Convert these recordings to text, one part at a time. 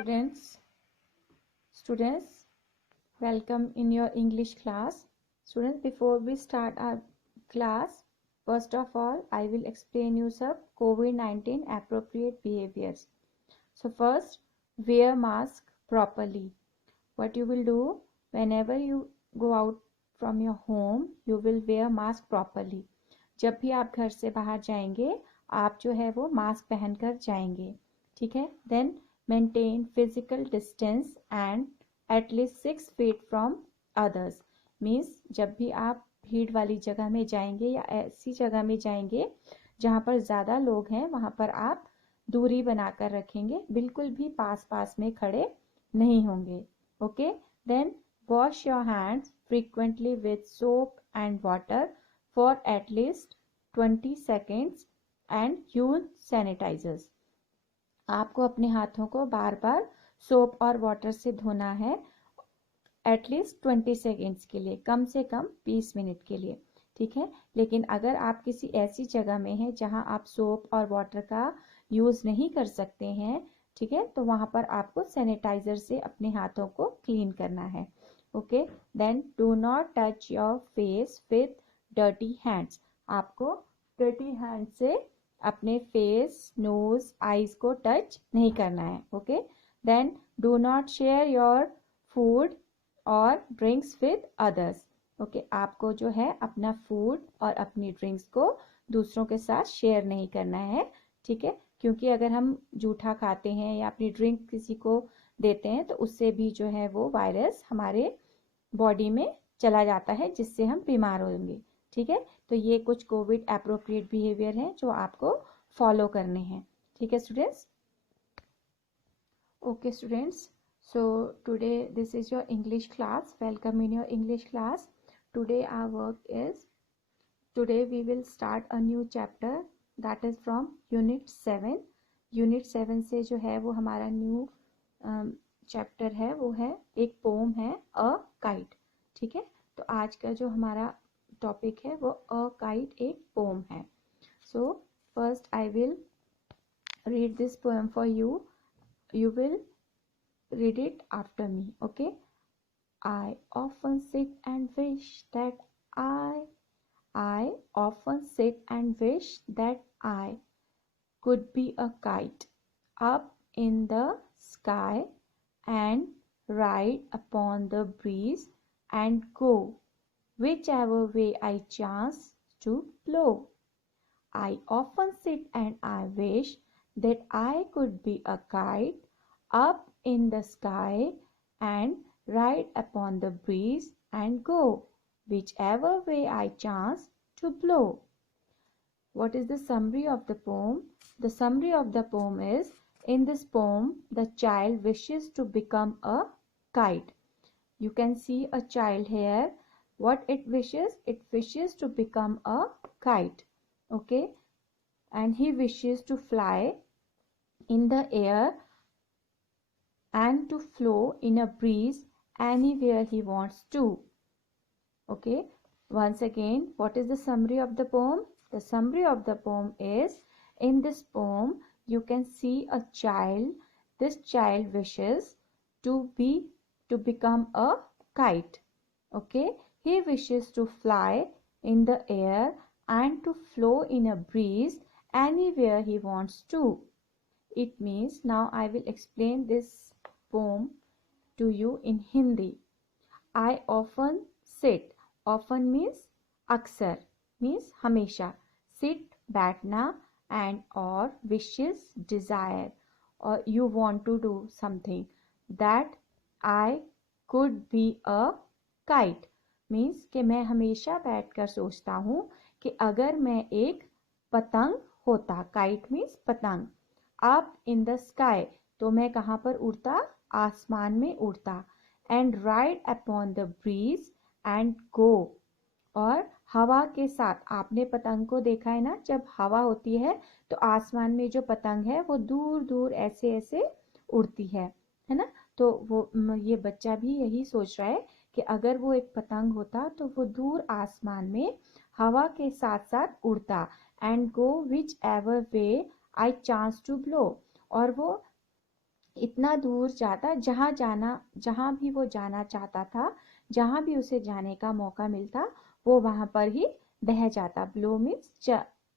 Students, welcome in your English class. Students, before we start our class, first of all, I will explain you some COVID-19 appropriate behaviors. So first, wear mask properly. What you will do whenever you go out from your home, you will wear mask properly. जब भी आप घर से बाहर जाएंगे, आप जो है वो मास्क पहनकर जाएंगे, ठीक है. Then maintain physical distance and at least 6 feet from others. Means जब भी आप भीड़ वाली जगह में जाएंगे या ऐसी जगह में जाएंगे जहाँ पर ज़्यादा लोग हैं, वहाँ पर आप दूरी बनाकर रखेंगे, बिल्कुल भी पास पास में खड़े नहीं होंगे. Okay. Then wash your hands frequently with soap and water for at least 20 seconds and use sanitizers. आपको अपने हाथों को बार बार सोप और वाटर से धोना है एटलीस्ट 20 सेकेंड्स के लिए, कम से कम 20 मिनट के लिए, ठीक है. लेकिन अगर आप किसी ऐसी जगह में हैं जहां आप सोप और वाटर का यूज़ नहीं कर सकते हैं, ठीक है, तो वहां पर आपको सैनिटाइजर से अपने हाथों को क्लीन करना है. Okay. Then do not touch your face with dirty hands. आपको डर्टी हैंड से अपने फेस, नोज, आईज को टच नहीं करना है. Okay. Then do not share your food और ड्रिंक्स विद अदर्स. ओके. आपको जो है अपना फूड और अपनी ड्रिंक्स को दूसरों के साथ शेयर नहीं करना है, ठीक है. क्योंकि अगर हम जूठा खाते हैं या अपनी ड्रिंक किसी को देते हैं तो उससे भी जो है वो वायरस हमारे बॉडी में चला जाता है, जिससे हम बीमार होंगे, ठीक है. तो ये कुछ कोविड एप्रोप्रिएट बिहेवियर हैं जो आपको फॉलो करने हैं, ठीक है students. Okay students, so today this is your English class. Welcome in your English class. Today we will start a new chapter that is from unit 7. unit 7 से जो है वो हमारा न्यू चैप्टर है, वो है एक पोम है अ काइट, ठीक है. तो आज का जो हमारा टॉपिक है वो अ काइट एक पोम है. So first I will read this poem for you. You will read it after me, okay? I often sit and wish that I often sit and wish that I could be a kite up in the sky and ride upon the breeze and go whichever way I chance to blow. I often sit and I wish that I could be a kite up in the sky and ride upon the breeze and go whichever way I chance to blow. What is the summary of the poem? The summary of the poem is, in this poem the child wishes to become a kite. You can see a child here. What it wishes? It wishes to become a kite. Okay. And he wishes to fly in the air and to flow in a breeze anywhere he wants to. Okay. Once again, what is the summary of the poem? The summary of the poem is, in this poem you can see a child. This child wishes to become a kite. Okay. He wishes to fly in the air and to flow in a breeze anywhere he wants to. It means, now I will explain this poem to you in Hindi. I often sit. Often means अक्सर, means हमेशा. Sit बैठना and or wishes desire or you want to do something, that I could be a kite means कि मैं हमेशा बैठकर सोचता हूँ कि अगर मैं एक पतंग होता. काइट मीन्स पतंग. अप इन द स्काई, तो मैं कहाँ पर उड़ता? आसमान में उड़ता. And ride upon the breeze and go, और हवा के साथ. आपने पतंग को देखा है ना, जब हवा होती है तो आसमान में जो पतंग है वो दूर दूर ऐसे ऐसे उड़ती है ना. तो वो ये बच्चा भी यही सोच रहा है कि अगर वो एक पतंग होता तो वो दूर आसमान में हवा के साथ साथ उड़ता. And go whichever way I chance to blow, और वो इतना दूर जाता, जहाँ भी वो जाना चाहता था, जहाँ भी उसे जाने का मौका मिलता, वो वहां पर ही बह जाता। ब्लो मीन्स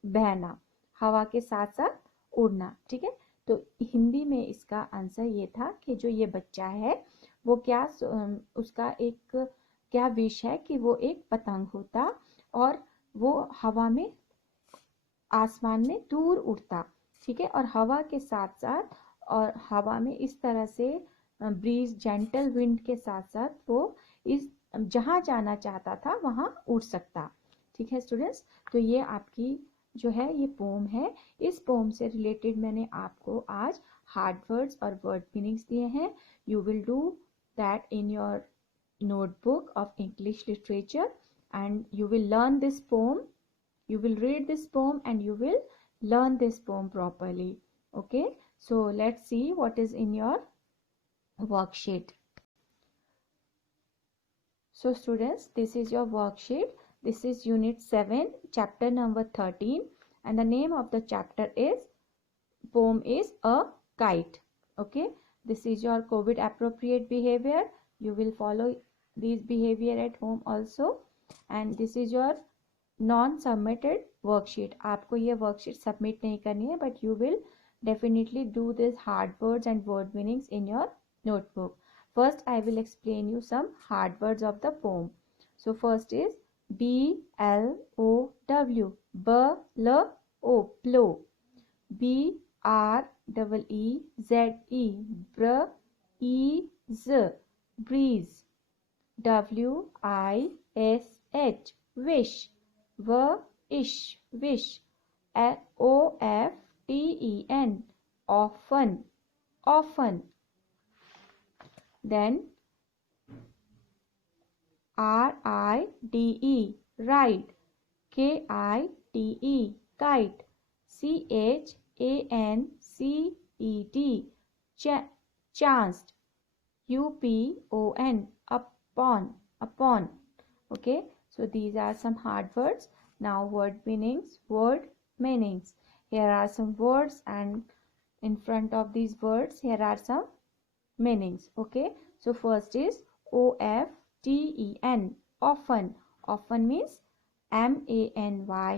बहना, हवा के साथ साथ उड़ना। ठीक है, तो हिंदी में इसका आंसर ये था कि जो ये बच्चा है वो उसका एक क्या विश है कि वो एक पतंग होता और वो हवा में, आसमान में दूर उड़ता। ठीक है, और हवा के साथ साथ, और हवा में इस तरह से ब्रीज, जेंटल विंड के साथ साथ वो इस जहां जाना चाहता था वहां उड़ सकता। ठीक है स्टूडेंट्स, तो ये आपकी जो है ये पोम है। इस पोम से रिलेटेड मैंने आपको आज हार्ड वर्ड्स और वर्ड मीनिंग्स दिए हैं। You will do that in your notebook of English literature, and you will learn this poem. You will read this poem and you will learn this poem properly. Okay, so let's see what is in your worksheet. So students, this is your worksheet. This is unit 7, chapter number 13, and the name of the chapter is poem is a kite. Okay, this is your COVID appropriate behavior. You will follow this behavior at home also. And this is your non submitted worksheet. आपको ये worksheet submit नहीं करनी है, but you will definitely do this hard words and word meanings in your notebook. First, I will explain you some hard words of the poem. So first is BLOW, B-L-O, blow. BREEZE, breeze, breeze. WISH, wish, wish, wish. OFTEN, often, often. Then RIDE, ride. KITE, kite. CHANCED, chanced. UPON, upon. Okay, so these are some hard words. Now word meanings. Here are some words, and in front of these words here are some meanings. Okay, so first is OFTEN, often. Often means MANY,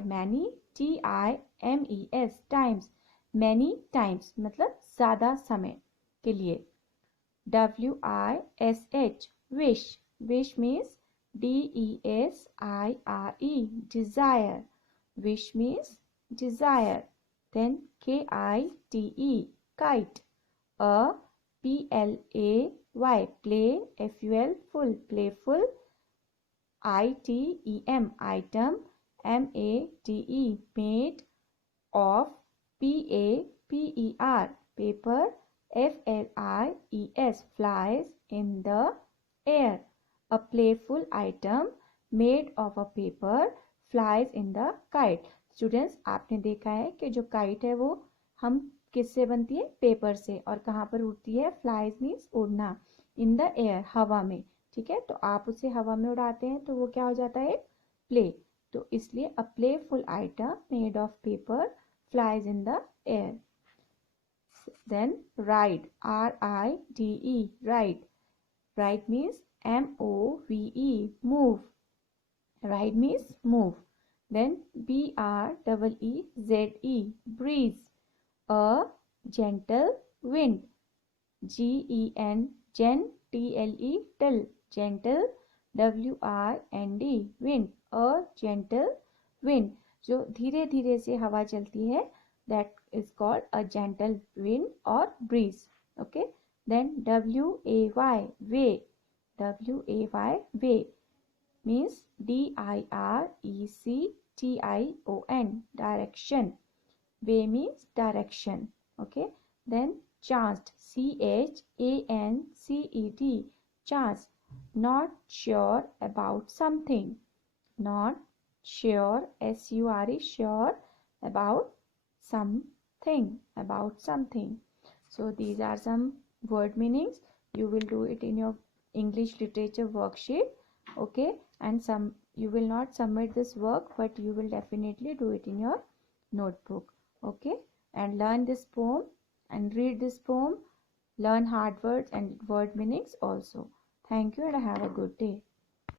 many. TIMES, times. many times मतलब ज्यादा समय के लिए. WISH, wish. Wish means DESIRE, desire. Wish means desire. Then KITE, kite. PLAY, play. FUL, full, playful. ITEM, item. MADE, made of. PAPER, paper. FLIES, flies in the air. A playful item made of a paper flies in the kite. Students, आपने देखा है कि जो kite है वो हम किससे बनती है? पेपर से. और कहाँ पर उड़ती है? फ्लाइज मीन्स उड़ना. इन द एयर, हवा में. ठीक है, तो आप उसे हवा में उड़ाते हैं तो वो क्या हो जाता है? प्ले. तो इसलिए a playful item made of paper flies in the air. Then ride, RIDE, ride. Ride means MOVE, move. Ride means move. Then BREEZE, breeze. A gentle wind. GEN, till, gentle. WIND, wind. A gentle wind. जो धीरे धीरे से हवा चलती है, that is called a gentle wind or breeze. Okay, then WAY, way. WAY, way means DIRECTION, direction. Way means direction. Okay, then chanced, CHANCED, chanced. Not sure about something. Not sure, SURE, sure, about something, So these are some word meanings. You will do it in your English literature worksheet. Okay, and you will not submit this work, but you will definitely do it in your notebook. Okay, and learn this poem and read this poem learn hard words and word meanings also. Thank you and have a good day.